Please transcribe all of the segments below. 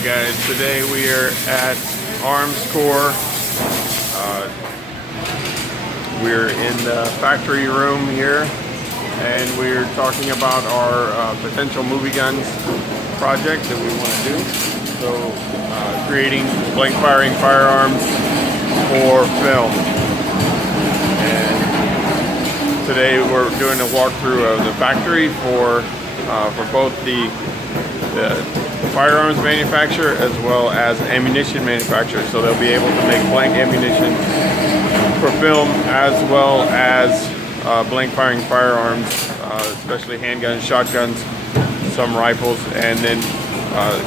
Alright guys, today we are at Armscor. We're in the factory room here and we're talking about our potential movie guns project that we want to do. So creating blank firing firearms for film. And today we're doing a walkthrough of the factory for both the firearms manufacturer as well as ammunition manufacturer, so they'll be able to make blank ammunition for film as well as blank firing firearms, especially handguns, shotguns, some rifles, and then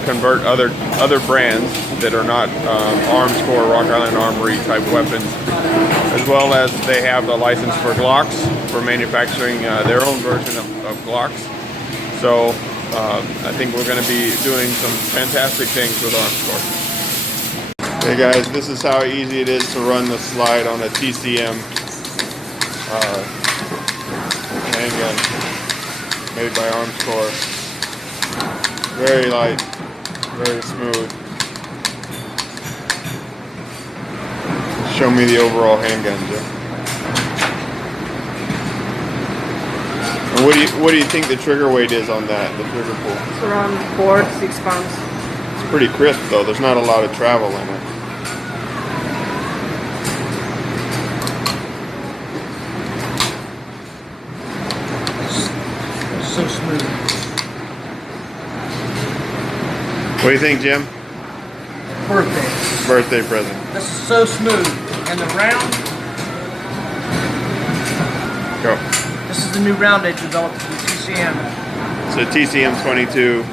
convert other brands that are not Armscor, Rock Island Armory type weapons, as well as they have a license for Glocks for manufacturing their own version of Glocks. So I think we're going to be doing some fantastic things with Armscor. Hey guys, this is how easy it is to run the slide on a TCM handgun made by Armscor. Very light, very smooth. Show me the overall handgun, Joe. And what do you think the trigger weight is on that, the trigger pull? It's around 4 to 6 pounds. It's pretty crisp though, there's not a lot of travel in it. It's so smooth. What do you think, Jim? Birthday. Birthday present. This is so smooth. And the round, go. this is the new round they developed for the TCM. So TCM 22,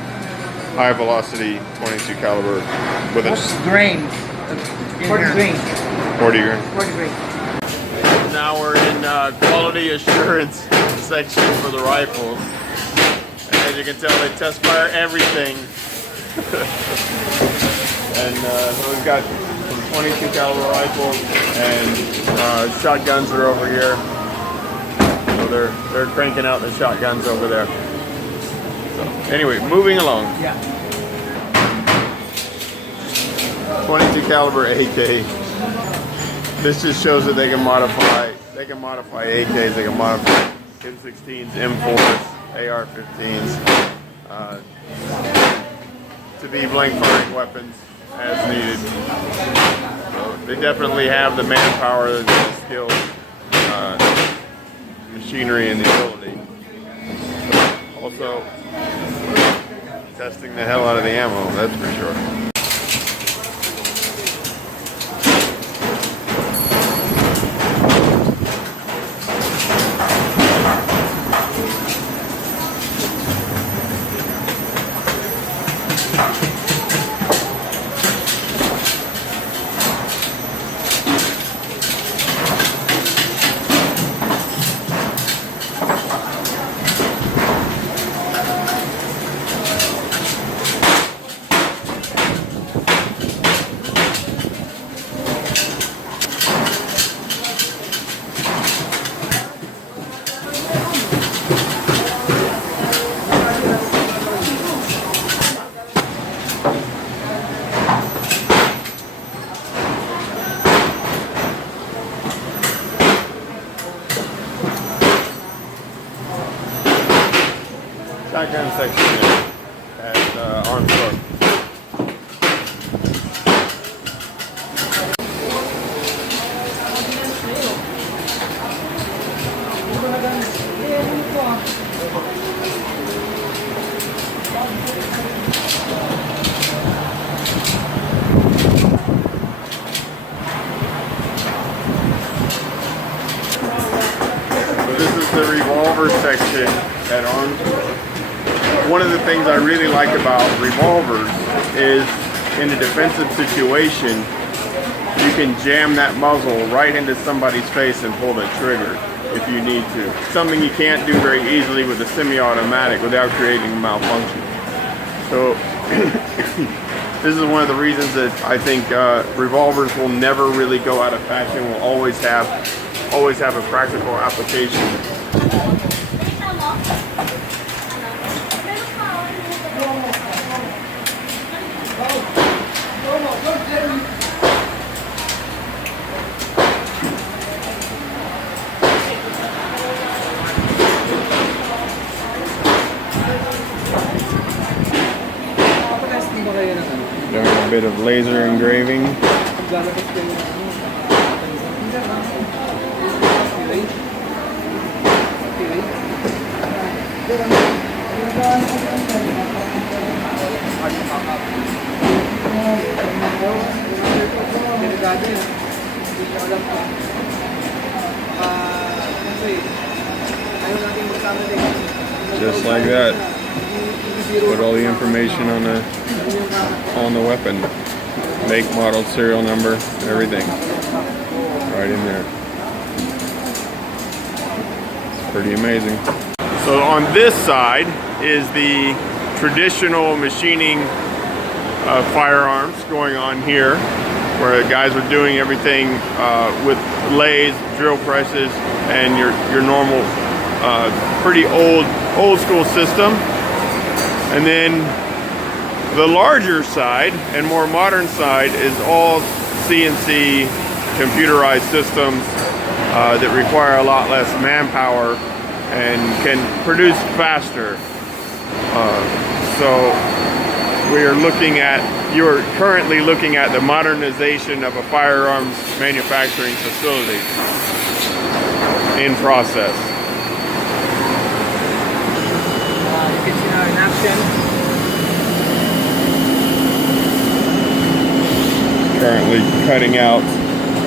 high velocity 22 caliber with a grain. 40 grain. 40 grain. 40 grain. Now we're in quality assurance section for the rifles. And as you can tell, they test fire everything. And so we've got some 22 caliber rifles and shotguns are over here. So they're cranking out the shotguns over there. So anyway, moving along. Yeah. 22 caliber AK. This just shows that they can modify. They can modify AKs. They can modify M16s, M4s, AR-15s to be blank firing weapons as needed. So they definitely have the manpower, the skills, machinery, and the ability. Also, testing the hell out of the ammo, that's for sure. Shotgun section at Armscor. So this is the revolver section at Armscor. One of the things I really like about revolvers is in a defensive situation, you can jam that muzzle right into somebody's face and pull the trigger if you need to. Something you can't do very easily with a semi-automatic without creating a malfunction. So this is one of the reasons that I think revolvers will never really go out of fashion, will always have a practical application. bit of laser engraving. Just like that. Put all the information on the weapon. Make, model, serial number, everything. Right in there. It's pretty amazing. So on this side is the traditional machining of firearms going on here, where guys are doing everything with lathes, drill presses, and your normal pretty old school system. And then the larger side and more modern side is all CNC computerized systems that require a lot less manpower and can produce faster. So you're currently looking at the modernization of a firearms manufacturing facility in process. You can see now in action. Currently cutting out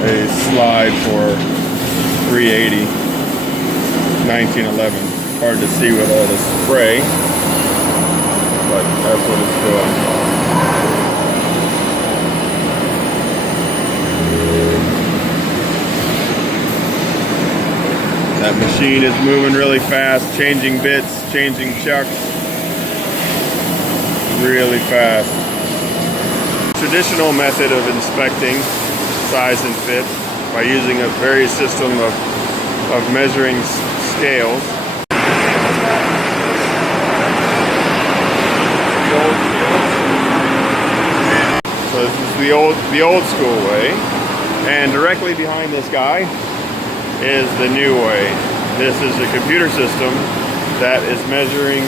a slide for 380 1911. Hard to see with all the spray, but that's what it's doing. That machine is moving really fast, changing bits, changing chucks really fast. Traditional method of inspecting size and fit by using a various system of measuring scales. So this is the old school way, and directly behind this guy is the new way. This is a computer system that is measuring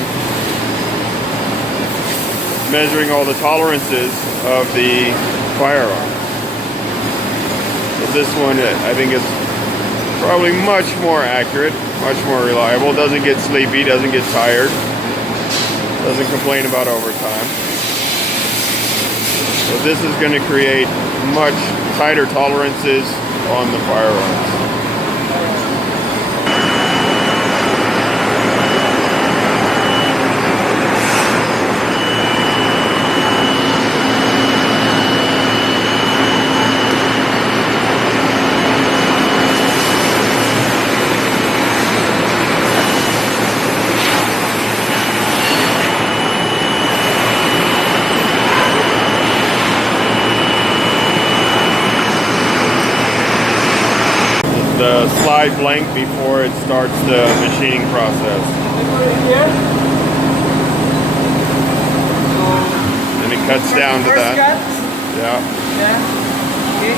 all the tolerances of the firearm. So this one, I think, is probably much more accurate, much more reliable. Doesn't get sleepy, doesn't get tired, doesn't complain about overtime. So this is going to create much tighter tolerances on the firearms. The slide blank before it starts the machining process. And it cuts down to that. Yeah. Okay.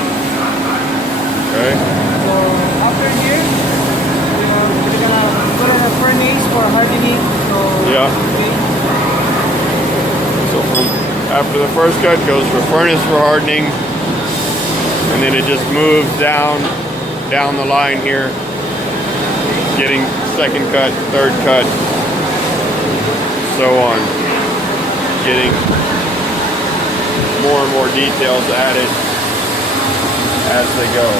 Okay. So after here, we're gonna put in a furnace for hardening. So Yeah. okay. So after the first cut goes for furnace for hardening, and then it just moves down the line here, getting second cut, third cut, so on, getting more and more details added as they go.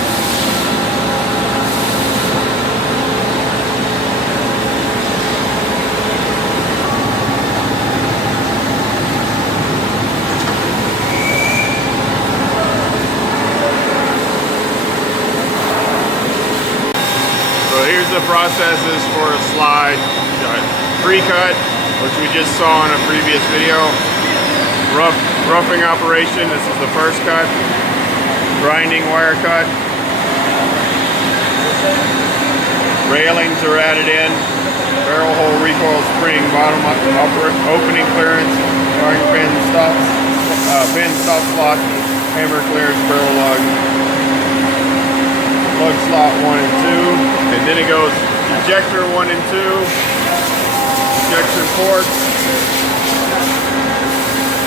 Here's the processes for a slide. Pre-cut, which we just saw in a previous video. Roughing operation, this is the first cut. Grinding wire cut. Railings are added in. Barrel hole recoil spring, bottom opening clearance, firing pin stops, pin stop slot, hammer clearance, barrel lug. Plug slot 1 and 2. And then it goes ejector 1 and 2, ejector ports,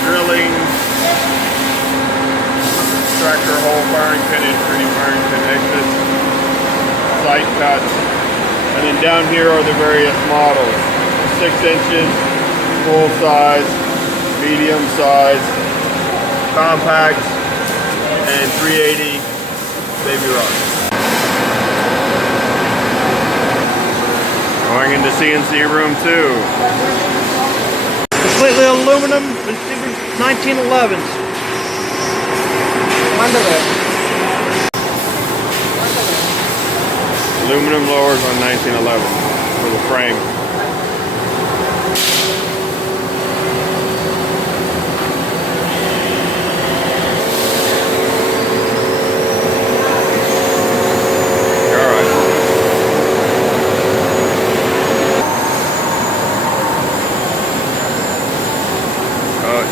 drilling, extractor, hole firing pin, entry, firing pin exits, sight cuts, and then down here are the various models: 6 inches, full size, medium size, compact, and 380 baby rock. Going into CNC room 2. Completely aluminum and 1911s. Aluminum lowers on 1911 for the frame.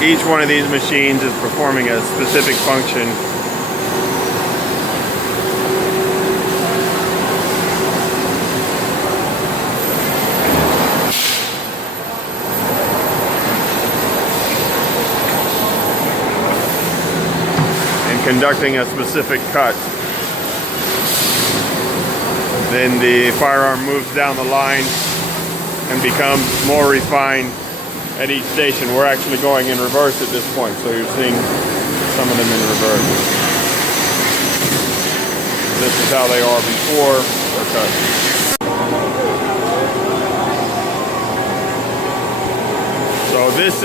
Each one of these machines is performing a specific function. And conducting a specific cut. Then the firearm moves down the line and becomes more refined at each station. We're actually going in reverse at this point, so you're seeing some of them in reverse. This is how they are before they're cut. So this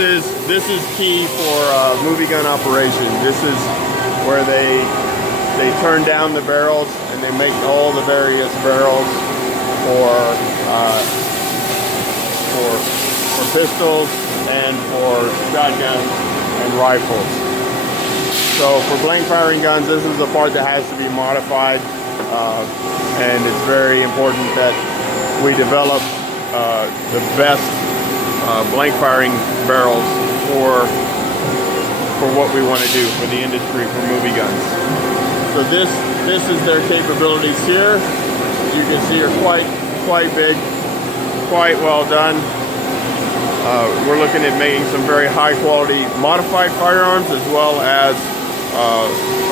is key for movie gun operation. This is where they turn down the barrels and they make all the various barrels for pistols and for shotguns and rifles. So for blank firing guns, this is the part that has to be modified, and it's very important that we develop the best blank firing barrels for what we want to do for the industry for movie guns. So this is their capabilities here. As you can see, are quite big, quite well done. We're looking at making some very high quality modified firearms as well as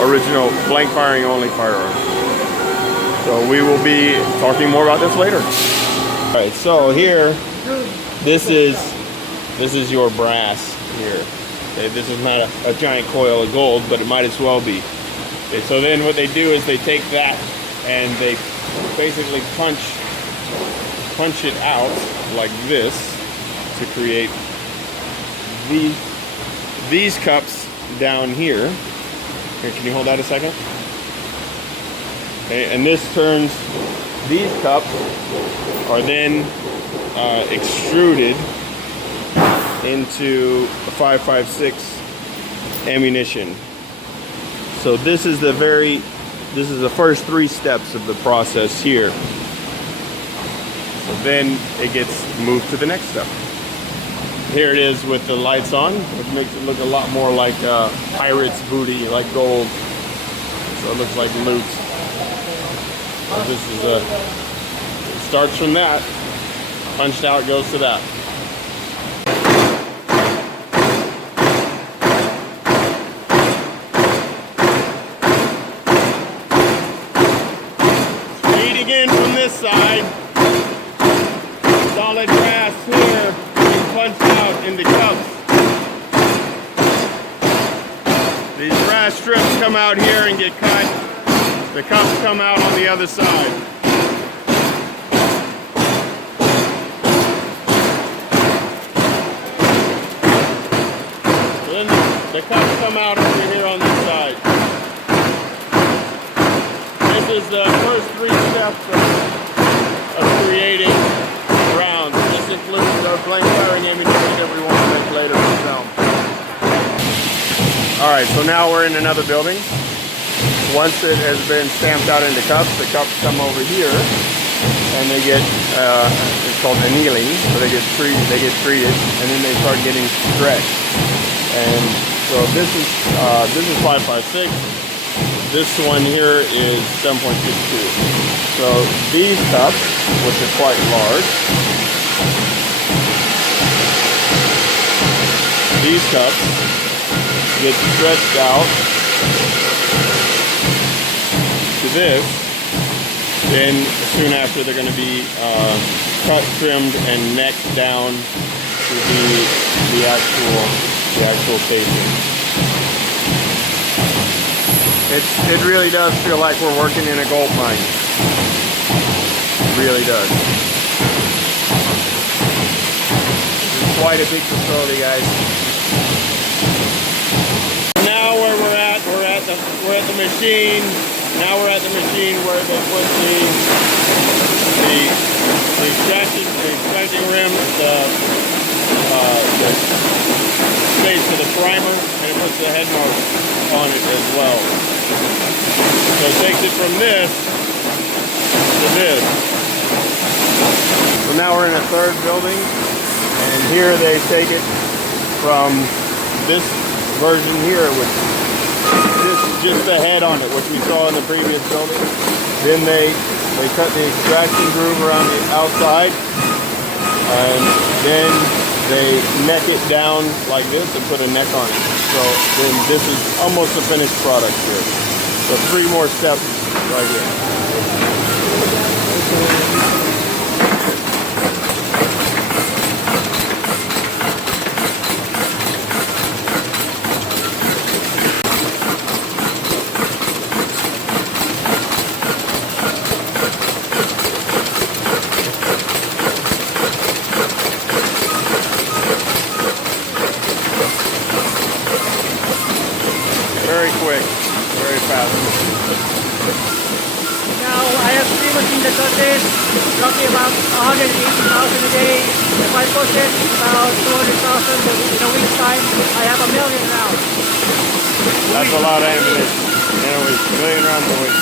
original blank firing only firearms. So we will be talking more about this later. All right, so here, this is your brass here. Okay, this is not a giant coil of gold, but it might as well be. Okay, so then what they do is they take that and they basically punch it out like this to create these cups down here. Here, can you hold that a second? Okay, and this turns, these cups are then extruded into a 5.56 ammunition. So this is the first 3 steps of the process here. So then it gets moved to the next step. Here it is with the lights on, which makes it look a lot more like pirate's booty, like gold. So it looks like loot. So this is it starts from that, punched out, goes to that. Feeding in from this side, solid brass here. Punched out into cups. These brass strips come out here and get cut. The cups come out on the other side. Then the cups come out over here on this side. This is the first 3 steps of creating rounds. This includes our blank firing ammunition that we want to make later for film. Alright, so now we're in another building. Once it has been stamped out into cups, the cups come over here and they get, it's called annealing, so they get treated, and then they start getting stretched. And so this is 5.56. This one here is 7.62. So these cups, which are quite large, these cups get stretched out this, then soon after they're going to be cut, trimmed, and necked down to the actual casing. It really does feel like we're working in a gold mine. It really does. This is quite a big facility, guys. Now where we're at the machine. Now we're at the machine where they put the extracting rim, the space for the primer, and it puts the head mark on it as well. So it takes it from this to this. So now we're in a third building, and here they take it from this version here, which just the head on it, which we saw in the previous building. Then they cut the extraction groove around the outside, and then they neck it down like this and put a neck on it. So then this is almost a finished product here. So 3 more steps right here. Very quick, very fast. Now I have 3 machines that does this, roughly about 180,000 a day. If I push it about 200,000 in a week's time, I have 1 million rounds. That's a lot of ammunition. Anyways, 1 million rounds a week.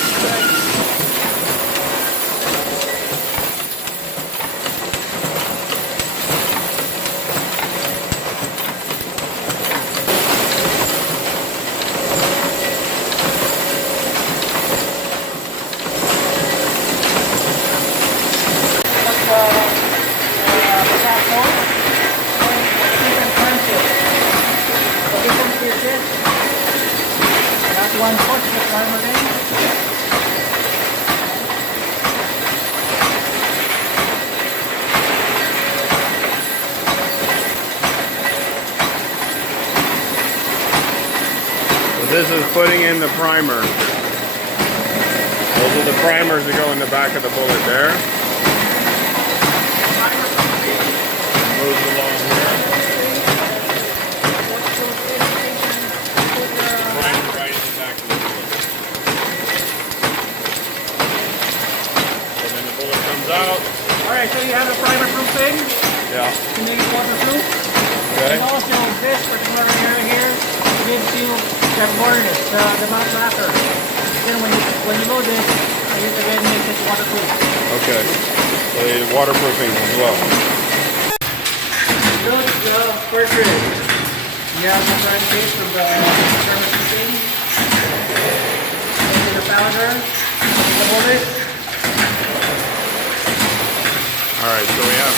One push the primer in. So this is putting in the primer. Those are the primers that go in the back of the bullet there. Moves along here. Primer right in the back of the bullet. And then the bullet comes out. Alright, so you have a primer proof thing Yeah. to make it waterproof. Okay. And also this particular area here gives you the varnish, the mount wrapper. Then when you load this, it again makes it waterproof. Okay. So the waterproofing as well. Load the cartridge. You have the front case from the thermostat. The powder, the bullet. Alright, so we have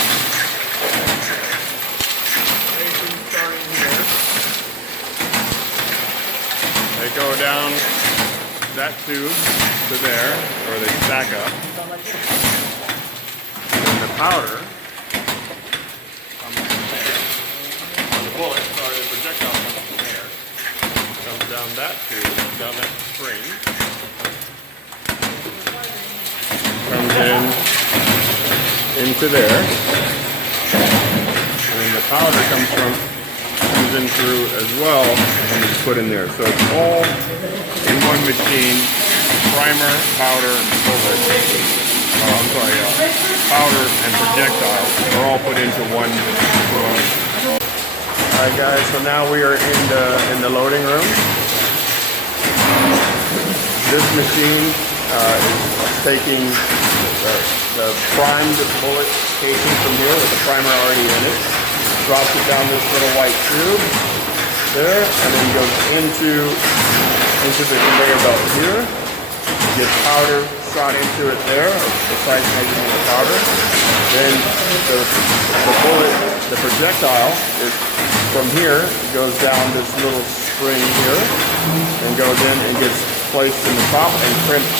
stations starting here. They go down that tube to there, or they stack up. And the powder comes from there. The bullet, sorry, the projectile comes from there. Comes down that tube, down that spring. Comes into there. And then the powder comes in through as well and is put in there. So it's all in one machine. Primer, powder, bullet. Powder and projectile are all put into one component. Alright guys, so now we are in the loading room. This machine is taking the primed bullet casing from here with the primer already in it, drops it down this little white tube there, and then goes into the conveyor belt here. Gets powder shot into it there, precise measurement of powder. Then the bullet, the projectile, is from here, goes down this little spring here, and goes in and gets placed in the top and crimped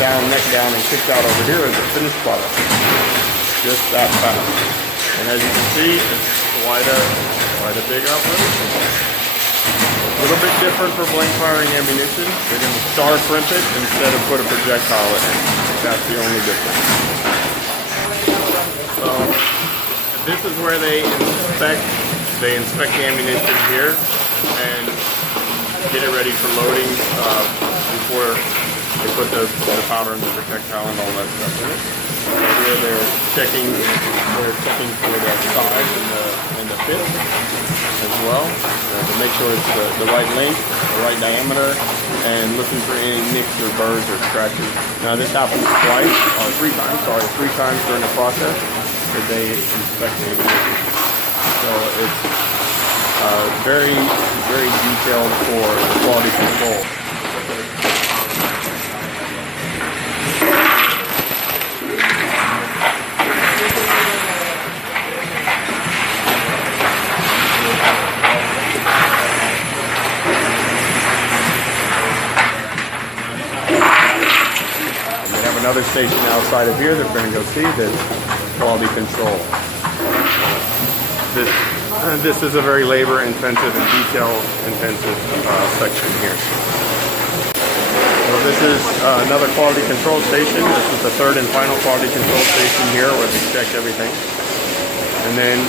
down, neck down, and kicked out over here as a finished product. Just that fast. And as you can see, it's quite a big operation. A little bit different for blank firing ammunition. They're going to star crimp it instead of put a projectile in it. That's the only difference. So this is where they inspect the ammunition here and get it ready for loading before they put the powder and the projectile and all that stuff in it. Here they're checking for the size and the fit as well to make sure it's the right length, the right diameter, and looking for any nicks or burrs or scratches. Now this happens three times during the process that they inspect the ammunition. So it's very, very detailed for quality control. Another station outside of here that we're going to go see, that's quality control. This is a very labor-intensive and detail-intensive section here. So this is another quality control station. This is the third and final quality control station here where they check everything. And then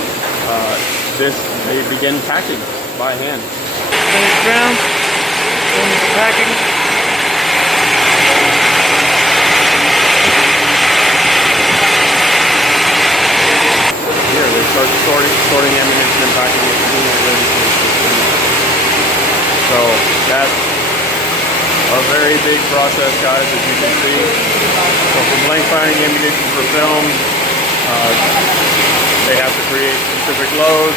they begin packing by hand. Finish ground, finish packing. Here, they start sorting ammunition and packing it, getting it ready for distribution. So that's a very big process, guys, as you can see. So for blank firing ammunition for film, they have to create specific loads.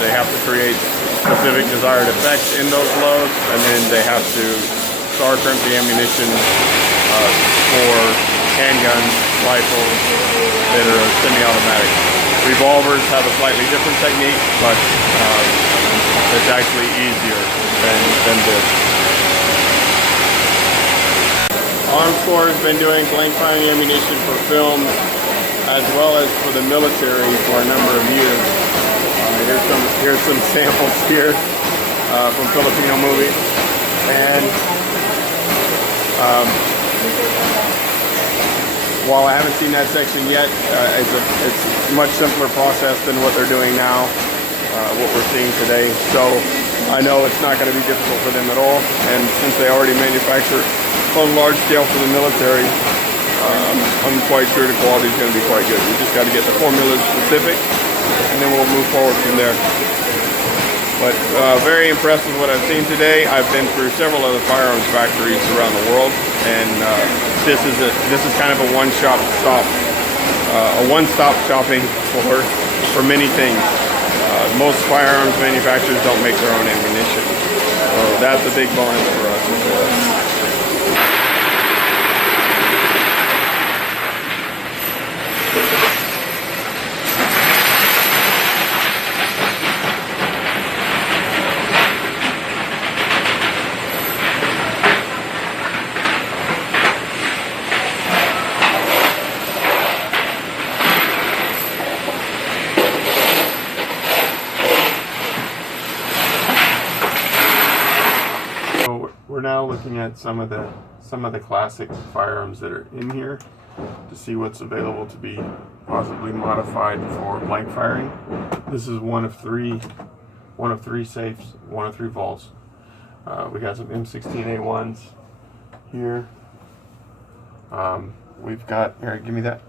They have to create specific desired effects in those loads, and then they have to star crimp the ammunition for handguns, rifles that are semi-automatic. Revolvers have a slightly different technique, but it's actually easier than this. Armscor has been doing blank firing ammunition for film as well as for the military for a number of years. Here's some samples here from Filipino movies, and while I haven't seen that section yet, it's a much simpler process than what they're doing now, what we're seeing today. So I know it's not going to be difficult for them at all, and since they already manufacture on a large scale for the military, I'm quite sure the quality is going to be quite good. We just got to get the formula specific, and then we'll move forward from there. But very impressed with what I've seen today. I've been through several other firearms factories around the world, and this is kind of a one-stop shopping for many things. Most firearms manufacturers don't make their own ammunition, so that's a big bonus for us as well. We're now looking at some of the classic firearms that are in here to see what's available to be possibly modified for blank firing. This is one of three safes, one of three vaults. We got some M16A1s here. We've got, Eric, give me that.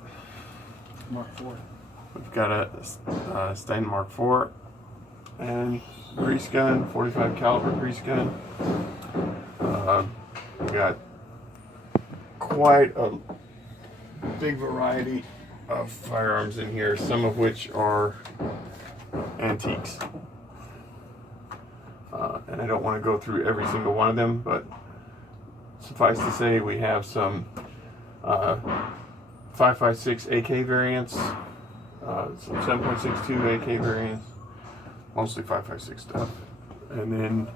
Mark IV. We've got a Stein Mark IV and grease gun, 45 caliber grease gun. We got quite a big variety of firearms in here, some of which are antiques. And I don't want to go through every single one of them, but suffice to say we have some 5.56 AK variants, some 7.62 AK variants, mostly 5.56 stuff, and then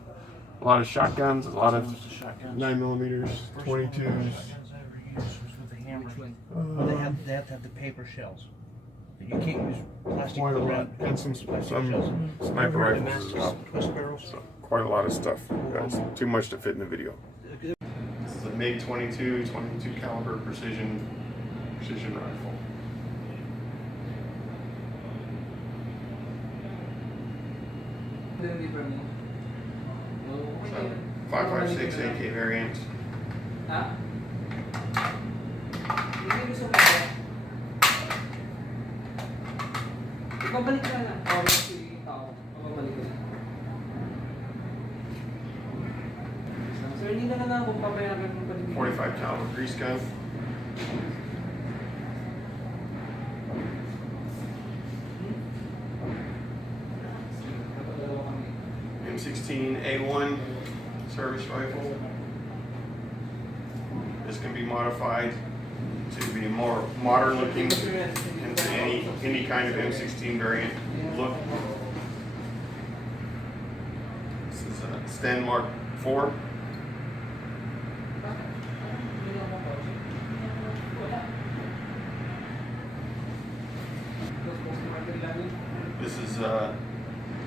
A lot of shotguns, a lot of Most of the shotguns. 9mm, 22s. Shotguns I ever used was with a hammer. They have to have the paper shells. You can't use plastic. Quite a lot, around and some plastic shells. sniper Ever heard of rifles as Damascus well. twist barrels. So quite a lot of stuff. That's too much to fit in the video. This is a MiG 22 caliber precision rifle. So, 5.56 AK variant. Ibabalik ka na. Or si tao. Ibabalik ko na. Sir, hindi na lang kung papayagan mo pa din. 45 caliber grease gun. M16A1 service rifle. This can be modified to be more modern looking into any kind of M16 variant look. This is a Sten Mark IV.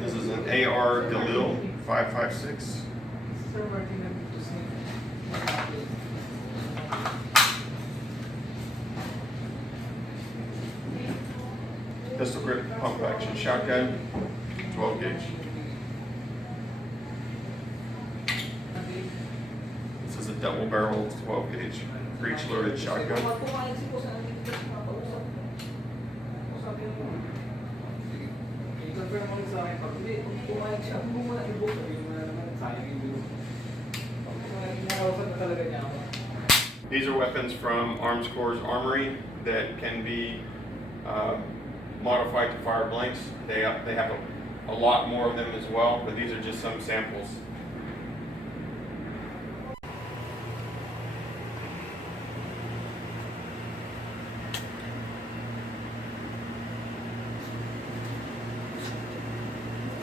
This is an AR DeLille 5.56. Pistol grip pump action shotgun, 12 gauge. This is a double barrel 12 gauge breech loaded shotgun. These are weapons from Armscor's armory that can be modified to fire blanks. They have a lot more of them as well, but these are just some samples.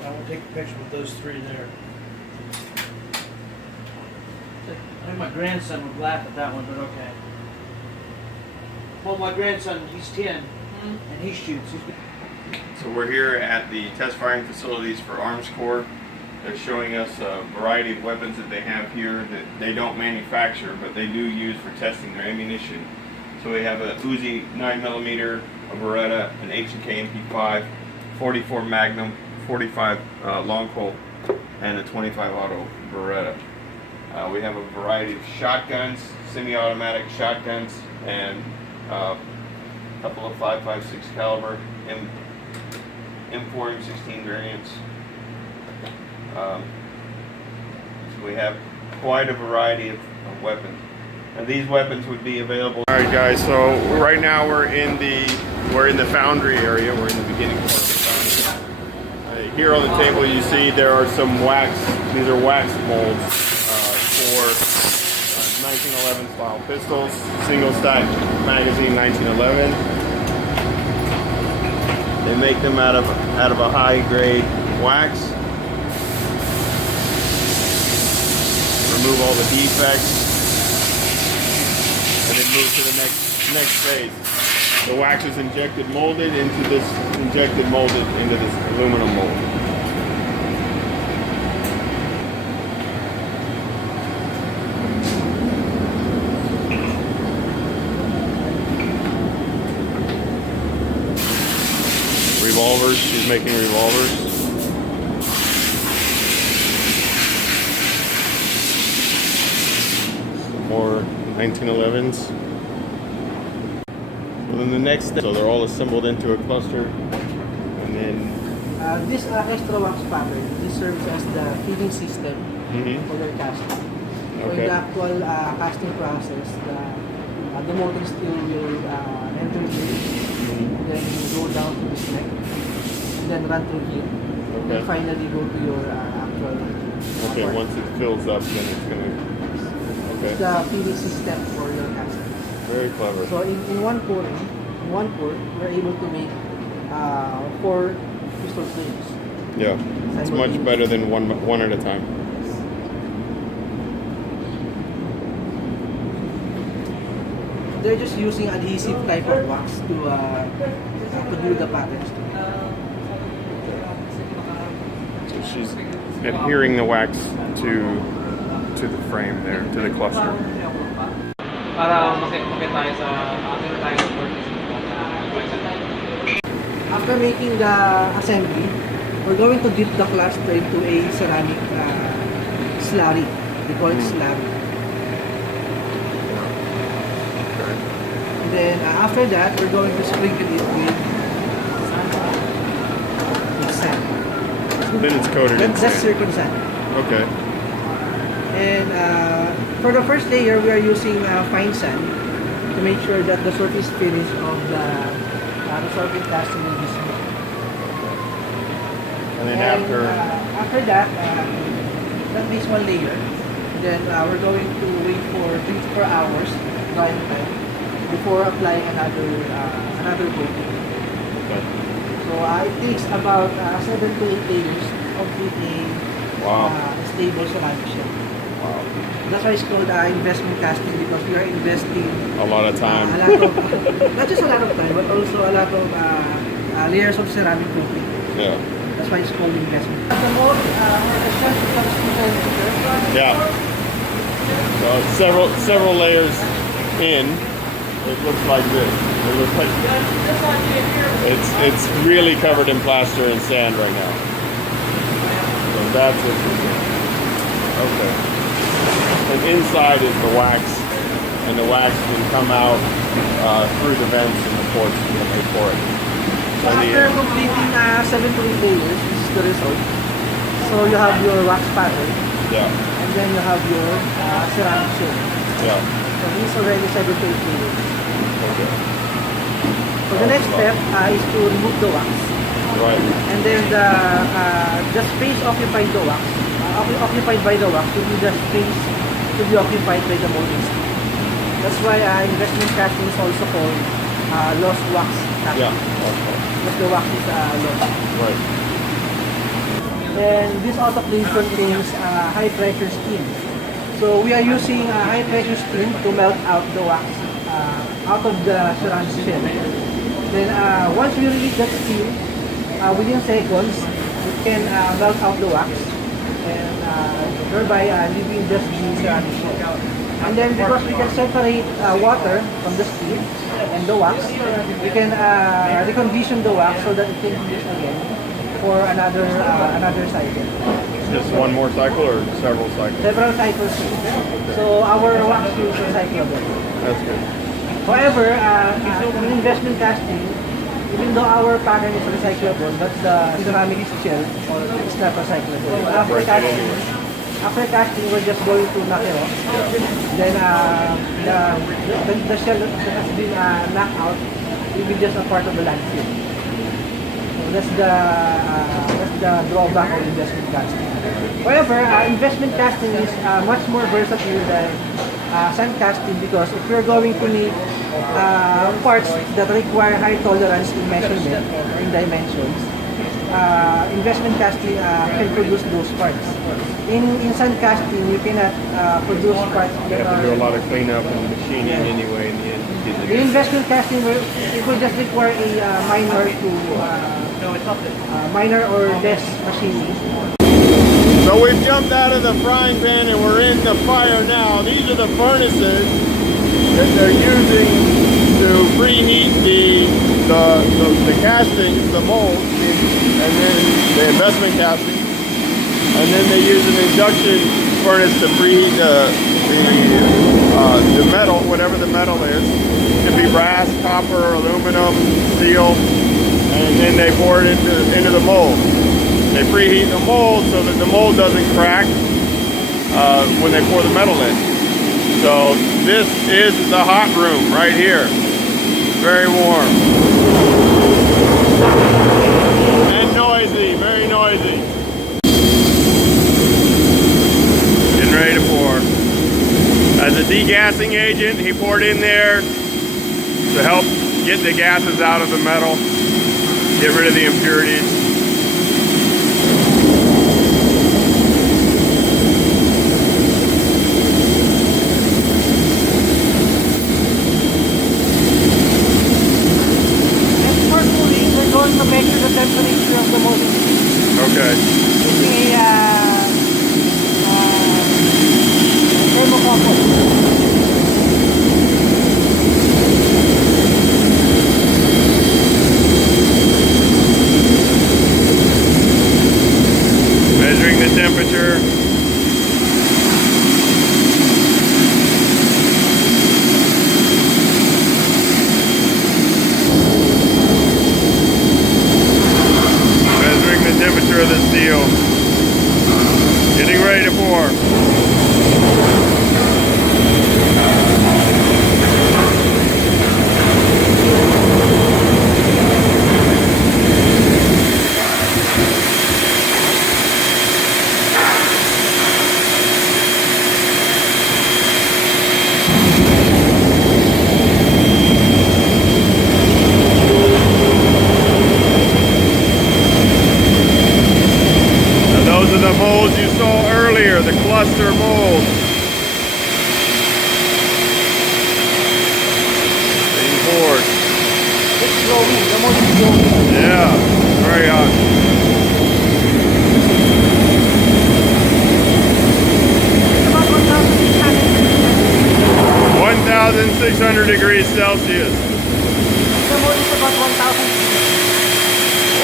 I will take a picture with those three there. I think my grandson would laugh at that one, but okay. Well, my grandson, he's 10, and he shoots. So we're here at the test firing facilities for Armscor. They're showing us a variety of weapons that they have here that they don't manufacture, but they do use for testing their ammunition. So we have a Uzi 9mm, a Beretta, an H&K MP5, 44 Magnum, 45 long Colt, and a 25 auto Beretta. We have a variety of shotguns, semi-automatic shotguns, and a couple of 5.56 caliber M4 M16 variants. So we have quite a variety of weapons. And these weapons would be available. All right, guys. So right now we're in the foundry area. We're in the beginning part of the foundry. Here on the table, you see there are some wax. These are wax molds for 1911 style pistols, single stack magazine 1911. They make them out of a high grade wax. Remove all the defects, and then move to the next phase. The wax is molded into this aluminum mold. Revolvers, she's making revolvers. Some more 1911s. And then the next step, so they're all assembled into a cluster, and then This extra wax pattern, this serves as the feeding system for their casting. So in the actual casting process, the motor steel will enter here, then go down to this neck, and then run through here, and then finally go to your actual part. once it fills up, then it's gonna. It's the feeding system for your casting. Very clever. So in one pour, we're able to make 4 pistol frames. Yeah, it's much better than one at a time. they're just using adhesive type of wax to glue the patterns to. So she's adhering the wax to the frame there, to the cluster. Para makita tayo sa tayo sa After making the assembly, we're going to dip the cluster into a ceramic slurry. We call it slurry. And then after that, we're going to sprinkle it with sand. So then it's coated in That's sand. circum sand. Okay. And for the first layer, we are using fine sand to make sure that the surface finish of the sorbent casting will be smooth. And then And, after, after that, that makes one layer. Then we're going to wait for 3 to 4 hours drying time before applying another coating. So it takes about 7 to 8 layers to complete Wow. a stable ceramic shell. wow, That's why it's called investment casting, because we are investing a lot of time. a lot of, not just a lot of time, but also a lot of layers of ceramic coating. Yeah. That's why it's called investment. At the mold, the shell becomes bigger. Yeah. So several layers in, it looks like this. It looks like it's really covered in plaster and sand right now. So that's interesting. Okay. And inside is the wax, and the wax can come out through the vents in the ports when they pour it. So after completing 7 to 8 layers, this is the result. So you have your wax pattern, Yeah. and then you have your ceramic shell. Yeah. So this is already 7 to 8 layers. Okay. So the next step is to remove the wax. Right. And then the space occupied the wax, occupied by the wax will be the space to be occupied by the molding steel. That's why investment casting is also called lost wax casting. Yeah. Okay. Because the wax is lost. Right. And this autoclave contains high pressure steam. So we are using high pressure steam to melt out the wax out of the ceramic shell. Then once we release that steam, within seconds, it can melt out the wax and thereby leaving just the ceramic shell. And then because we can separate water from the steam and the wax, we can recondition the wax so that it can be used again for another cycle. Just one more cycle or several cycles? Several cycles. So our wax is recyclable. That's good. However, in investment casting, even though our pattern is recyclable, but the ceramic shell is not recyclable. So after casting, we're just going to knock it off. Then the shell that has been knocked out will be just a part of the landfill. So that's the drawback of investment casting. However, investment casting is much more versatile than sand casting, because if you're going to need parts that require high tolerance in measurement or in dimensions, investment casting can produce those parts. In sand casting, you cannot produce parts You that have to do a are... lot of cleanup and machining anyway in the end. In investment casting, it will just require a minor or less machining. So we've jumped out of the frying pan and we're in the fire now. These are the furnaces that they're using to preheat the castings, the molds, and then the investment casting. And then they use an induction furnace to preheat the metal, whatever the metal is. It could be brass, copper, aluminum, steel, and then they pour it into the mold. They preheat the mold so that the mold doesn't crack when they pour the metal in. So this is the hot room right here. Very warm. And noisy, very noisy. Getting ready to pour. As a degassing agent, he poured in there to help get the gases out of the metal, get rid of the impurities. temperature of the molding machine. Okay. Using a thermocouple. Measuring the temperature. Measuring the temperature of the steel. Getting ready to pour. Those are the molds you saw earlier, the cluster molds. Being poured. It's glowing. The mold is glowing. Yeah, very hot. It's about 1,600. 1,600 degrees Celsius. The mold is about 1,000.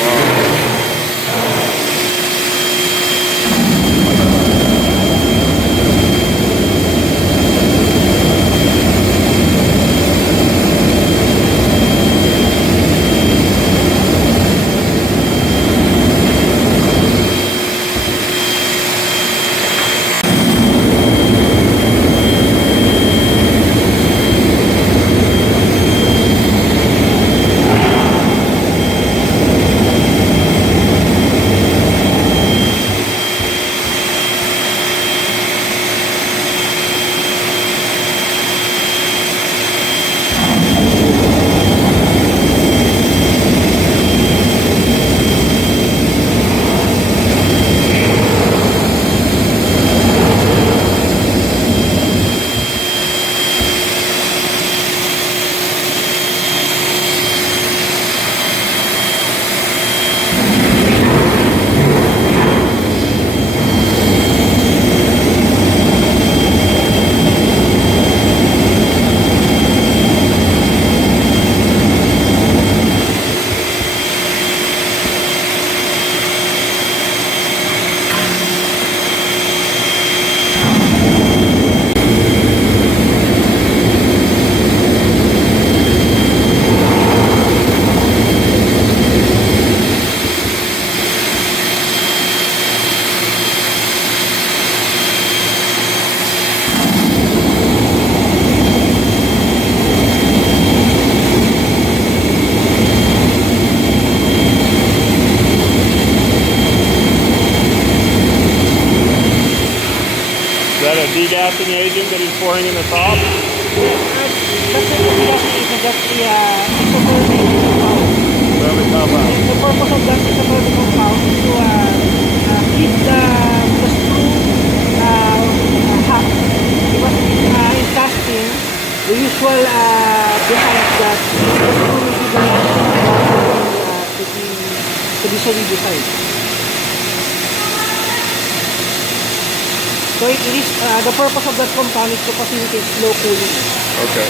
Wow. Is that a degassing agent that he's pouring in the top? That's it. That's the isothermic compound. Thermic compound. The purpose of that isothermic compound is to keep the screw hot. Because in casting, the usual design is that the screw will be the last to be solidified. So it is the purpose of that compound is to facilitate slow cooling. Okay.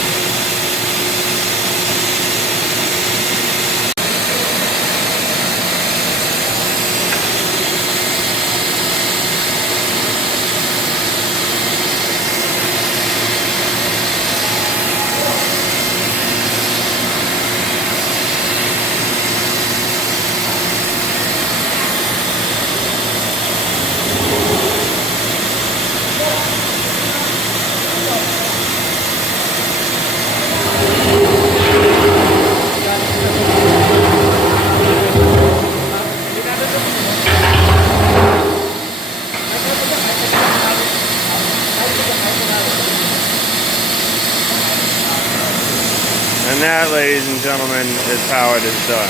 And that, ladies and gentlemen, is how it is done.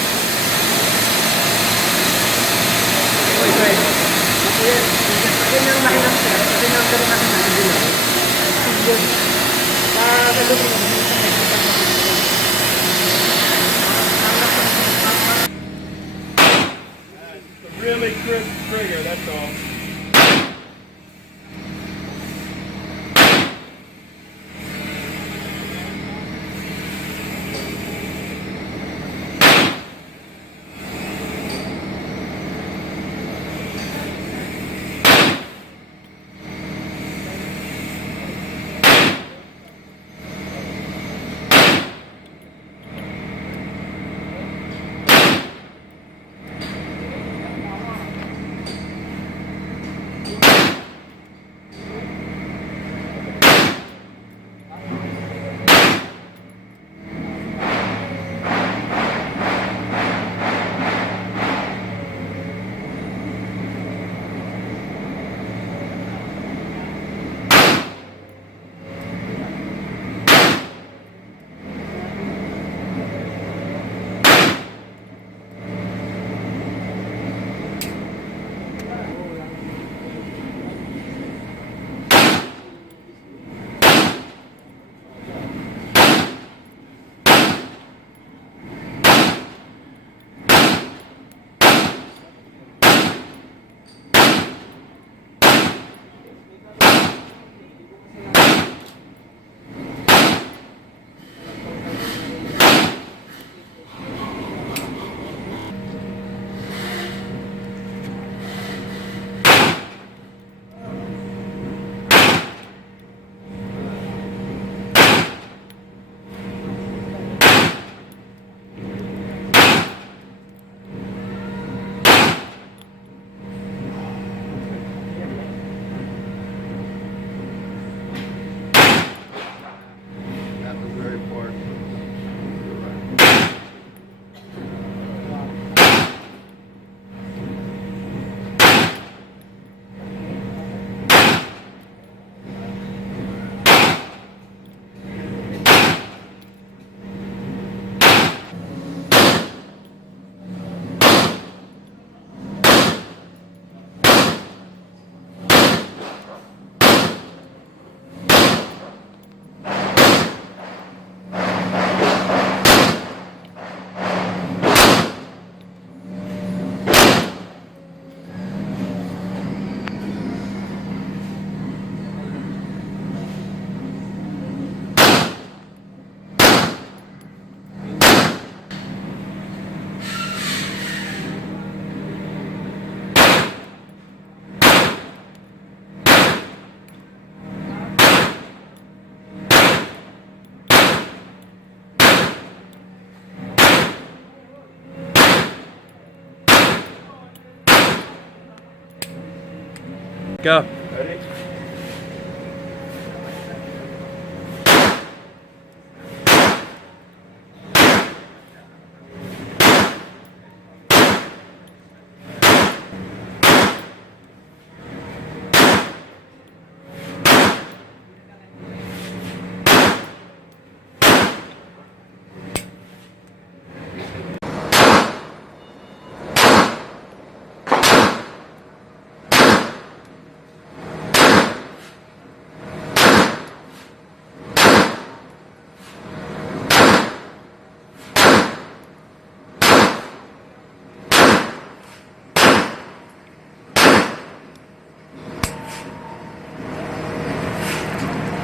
Go. Ready?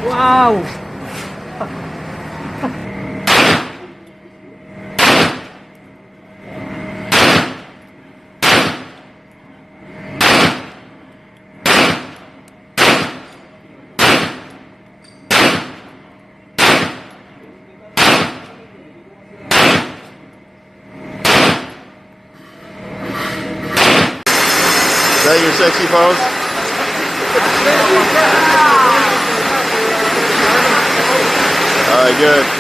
Wow! Is that your sexy pose? All right, good.